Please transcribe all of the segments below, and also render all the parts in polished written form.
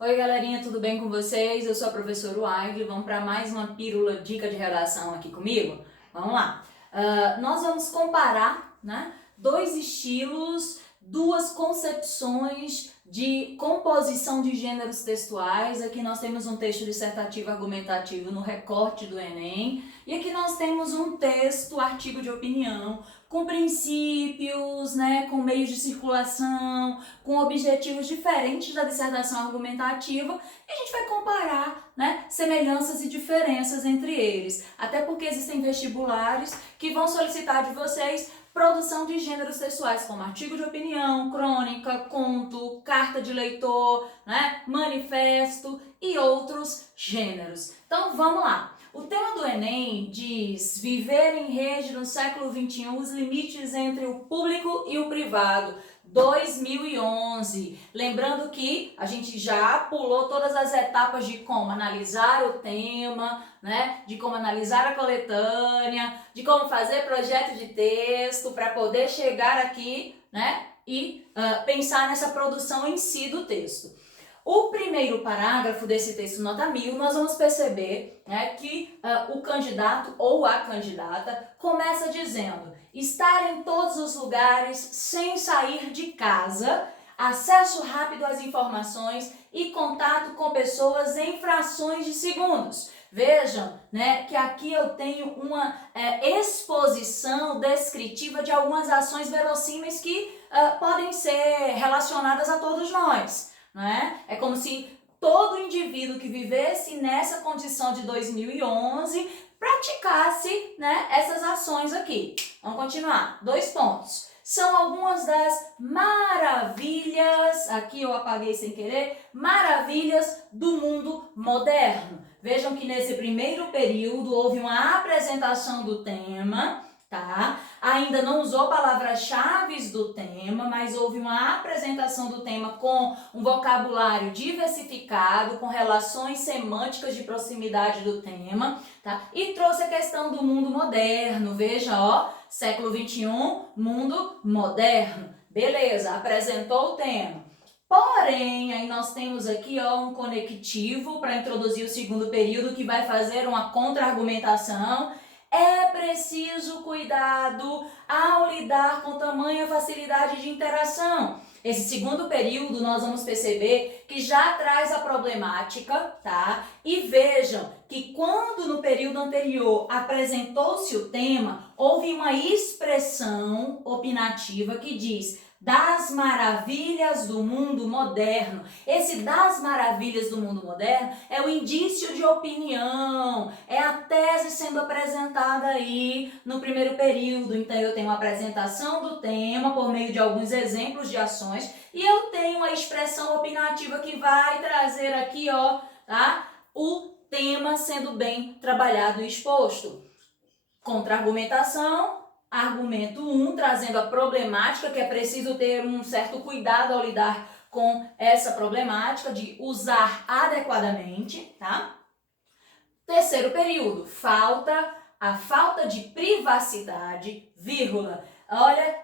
Oi galerinha, tudo bem com vocês? Eu sou a professora Waig, vamos para mais uma pílula dica de redação aqui comigo? Vamos lá! Nós vamos comparar, né, dois estilos, duas concepções de composição de gêneros textuais. Aqui nós temos um texto dissertativo argumentativo no recorte do Enem e aqui nós temos um texto, artigo de opinião, com princípios, né, com meios de circulação, com objetivos diferentes da dissertação argumentativa, e a gente vai comparar, né, semelhanças e diferenças entre eles. Até porque existem vestibulares que vão solicitar de vocês produção de gêneros textuais, como artigo de opinião, crônica, conto, carta de leitor, né, manifesto e outros gêneros. Então vamos lá. O tema do Enem diz: viver em rede no século XXI, os limites entre o público e o privado, 2011. Lembrando que a gente já pulou todas as etapas de como analisar o tema, né? De como analisar a coletânea, de como fazer projeto de texto para poder chegar aqui, né? E pensar nessa produção em si do texto. O primeiro parágrafo desse texto nota 1000, nós vamos perceber, né, que o candidato ou a candidata começa dizendo: estar em todos os lugares sem sair de casa, acesso rápido às informações e contato com pessoas em frações de segundos. Vejam, né, que aqui eu tenho uma exposição descritiva de algumas ações verossímeis que podem ser relacionadas a todos nós. Né? É como se todo indivíduo que vivesse nessa condição de 2011 praticasse, né, essas ações aqui. Vamos continuar. 2 pontos. São algumas das maravilhas, aqui eu apaguei sem querer, maravilhas do mundo moderno. Vejam que nesse primeiro período houve uma apresentação do tema, tá? Ainda não usou palavras-chave do tema, mas houve uma apresentação do tema com um vocabulário diversificado, com relações semânticas de proximidade do tema, tá? E trouxe a questão do mundo moderno. Veja, ó, século XXI, mundo moderno. Beleza, apresentou o tema. Porém, aí nós temos aqui, ó, um conectivo para introduzir o segundo período que vai fazer uma contra-argumentação. É preciso cuidado ao lidar com tamanha facilidade de interação. Esse segundo período nós vamos perceber que já traz a problemática, tá? E vejam que quando no período anterior apresentou-se o tema, houve uma expressão opinativa que diz: das maravilhas do mundo moderno. Esse das maravilhas do mundo moderno é o indício de opinião, é a tese sendo apresentada aí no primeiro período. Então eu tenho a apresentação do tema por meio de alguns exemplos de ações e eu tenho a expressão opinativa que vai trazer aqui, ó, tá? O tema sendo bem trabalhado e exposto. Contra-argumentação. Argumento 1, trazendo a problemática, que é preciso ter um certo cuidado ao lidar com essa problemática, de usar adequadamente, tá? Terceiro período, a falta de privacidade, vírgula, olha,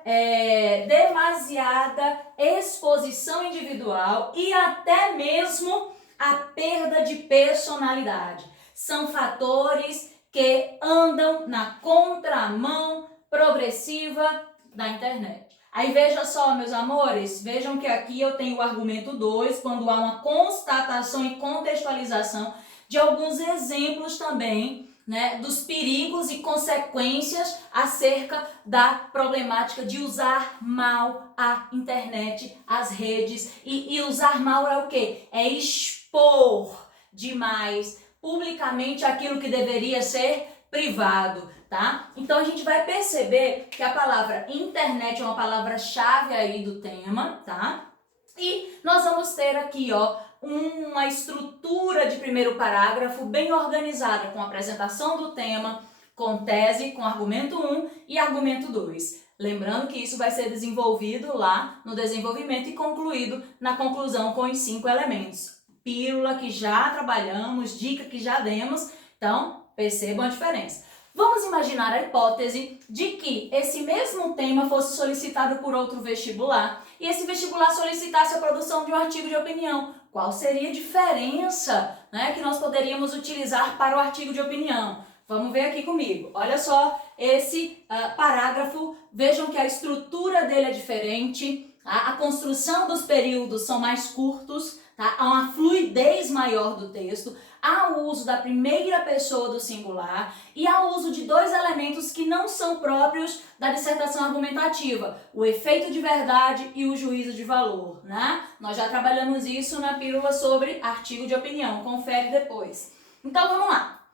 demasiada exposição individual e até mesmo a perda de personalidade. São fatores que andam na contramão progressiva da internet. Aí veja só, meus amores, vejam que aqui eu tenho o argumento 2, quando há uma constatação e contextualização de alguns exemplos também, né, dos perigos e consequências acerca da problemática de usar mal a internet, as redes. E usar mal é o quê? É expor demais publicamente aquilo que deveria ser privado, tá? Então a gente vai perceber que a palavra internet é uma palavra-chave aí do tema, tá? E nós vamos ter aqui, ó, uma estrutura de primeiro parágrafo bem organizada, com apresentação do tema, com tese, com argumento 1 e argumento 2. Lembrando que isso vai ser desenvolvido lá no desenvolvimento e concluído na conclusão com os 5 elementos. Pílula que já trabalhamos, dica que já demos, então percebam a diferença. Vamos imaginar a hipótese de que esse mesmo tema fosse solicitado por outro vestibular e esse vestibular solicitasse a produção de um artigo de opinião Qual seria a diferença, né, que nós poderíamos utilizar para o artigo de opinião? Vamos ver aqui comigo. Olha só esse parágrafo. Vejam que a estrutura dele é diferente. Tá? A construção dos períodos são mais curtos. Tá? Há uma fluidez maior do texto. Há o uso da primeira pessoa do singular e há o uso de dois elementos que não são próprios da dissertação argumentativa, o efeito de verdade e o juízo de valor, né? Nós já trabalhamos isso na pílula sobre artigo de opinião, confere depois. Então vamos lá.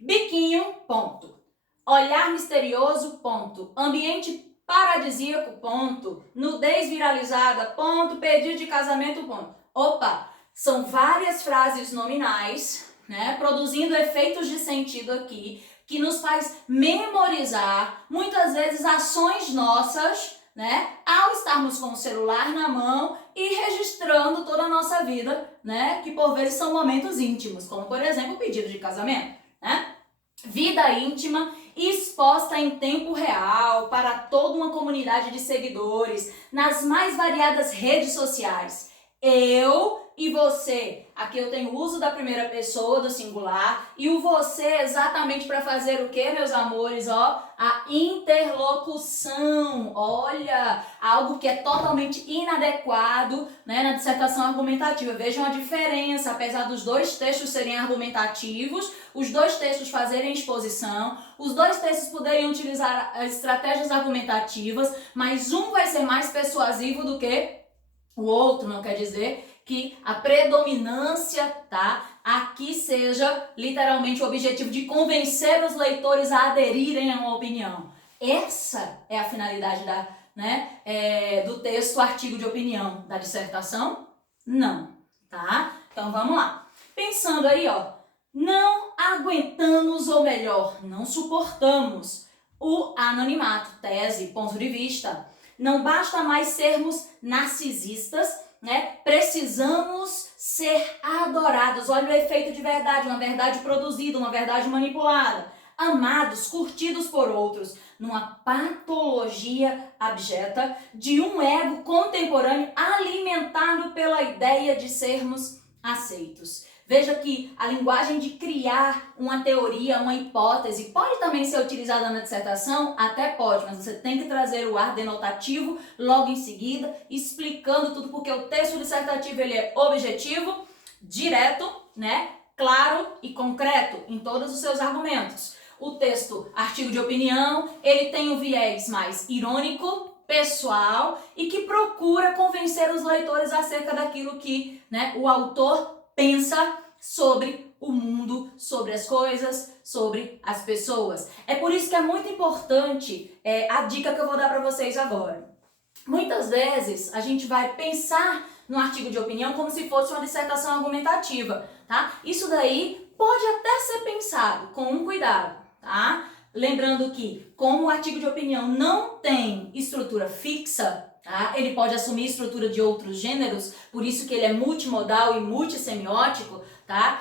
Biquinho, ponto. Olhar misterioso, ponto. Ambiente paradisíaco, ponto. Nudez viralizada, ponto. Pedido de casamento, ponto. Opa, são várias frases nominais, né, produzindo efeitos de sentido aqui, que nos faz memorizar, muitas vezes, ações nossas, né, ao estarmos com o celular na mão e registrando toda a nossa vida, né, que por vezes são momentos íntimos, como, por exemplo, o pedido de casamento, né? Vida íntima exposta em tempo real para toda uma comunidade de seguidores, nas mais variadas redes sociais. Eu e você, aqui eu tenho o uso da primeira pessoa do singular e o você exatamente para fazer o que, meus amores? Ó, a interlocução. Olha, algo que é totalmente inadequado, né, na dissertação argumentativa. Vejam a diferença, apesar dos dois textos serem argumentativos, os dois textos fazerem exposição, os dois textos poderiam utilizar as estratégias argumentativas, mas um vai ser mais persuasivo do que o outro. Não quer dizer que a predominância, tá, aqui seja literalmente o objetivo de convencer os leitores a aderirem a uma opinião. Essa é a finalidade do texto artigo de opinião da dissertação? Não, tá? Então vamos lá. Pensando aí, ó, não aguentamos, ou melhor, não suportamos o anonimato, tese, ponto de vista. Não basta mais sermos narcisistas, né? Precisamos ser adorados. Olha o efeito de verdade, uma verdade produzida, uma verdade manipulada. Amados, curtidos por outros, numa patologia abjeta de um ego contemporâneo alimentado pela ideia de sermos aceitos. Veja que a linguagem de criar uma teoria, uma hipótese, pode também ser utilizada na dissertação? Até pode, mas você tem que trazer o ar denotativo logo em seguida, explicando tudo, porque o texto dissertativo ele é objetivo, direto, né, claro e concreto em todos os seus argumentos. O texto artigo de opinião, ele tem um viés mais irônico, pessoal e que procura convencer os leitores acerca daquilo que, né, o autor pensa sobre o mundo, sobre as coisas, sobre as pessoas. É por isso que é muito importante a dica que eu vou dar para vocês agora. Muitas vezes a gente vai pensar no artigo de opinião como se fosse uma dissertação argumentativa, tá? Isso daí pode até ser pensado com um cuidado, tá? Lembrando que, como o artigo de opinião não tem estrutura fixa, tá? Ele pode assumir estrutura de outros gêneros, por isso que ele é multimodal e multissemiótico, tá?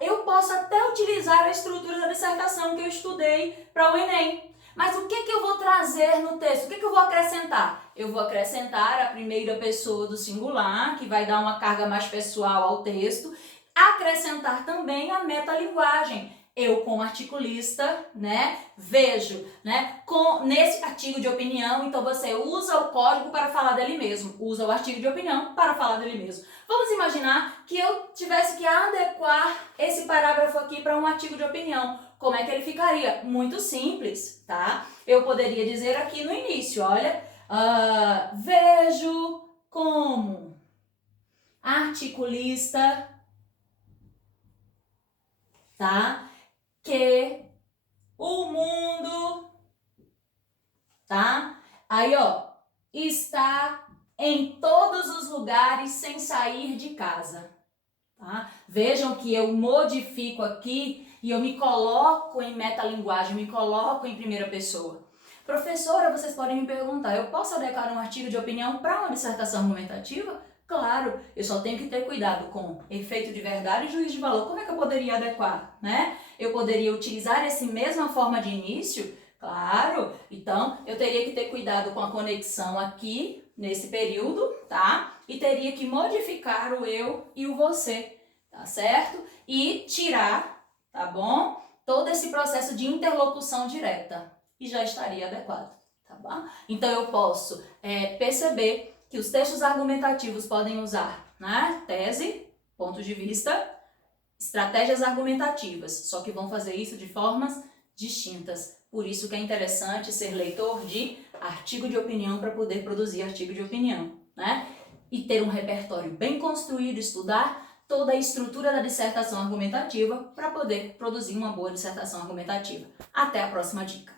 Eu posso até utilizar a estrutura da dissertação que eu estudei para o Enem. Mas o que eu vou trazer no texto? O que eu vou acrescentar? Eu vou acrescentar a primeira pessoa do singular, que vai dar uma carga mais pessoal ao texto. Acrescentar também a metalinguagem. Eu, como articulista, né, vejo, né, nesse artigo de opinião, então você usa o código para falar dele mesmo, usa o artigo de opinião para falar dele mesmo. Vamos imaginar que eu tivesse que adequar esse parágrafo aqui para um artigo de opinião. Como é que ele ficaria? Muito simples, tá? Eu poderia dizer aqui no início, olha, vejo como articulista, tá? Que o mundo, tá? Aí, ó, está em todos os lugares sem sair de casa, tá? Vejam que eu modifico aqui e eu me coloco em metalinguagem, me coloco em primeira pessoa. Professora, vocês podem me perguntar, eu posso adequar um artigo de opinião para uma dissertação argumentativa? Claro, eu só tenho que ter cuidado com efeito de verdade e juízo de valor. Como é que eu poderia adequar, né? Eu poderia utilizar essa mesma forma de início? Claro, então eu teria que ter cuidado com a conexão aqui, nesse período, tá? e teria que modificar o eu e o você, tá certo? E tirar, tá bom? Todo esse processo de interlocução direta e já estaria adequado, tá bom? Então eu posso perceber que os textos argumentativos podem usar, né, tese, ponto de vista, estratégias argumentativas, só que vão fazer isso de formas distintas. Por isso que é interessante ser leitor de artigo de opinião para poder produzir artigo de opinião, né? E ter um repertório bem construído, estudar toda a estrutura da dissertação argumentativa para poder produzir uma boa dissertação argumentativa. Até a próxima dica!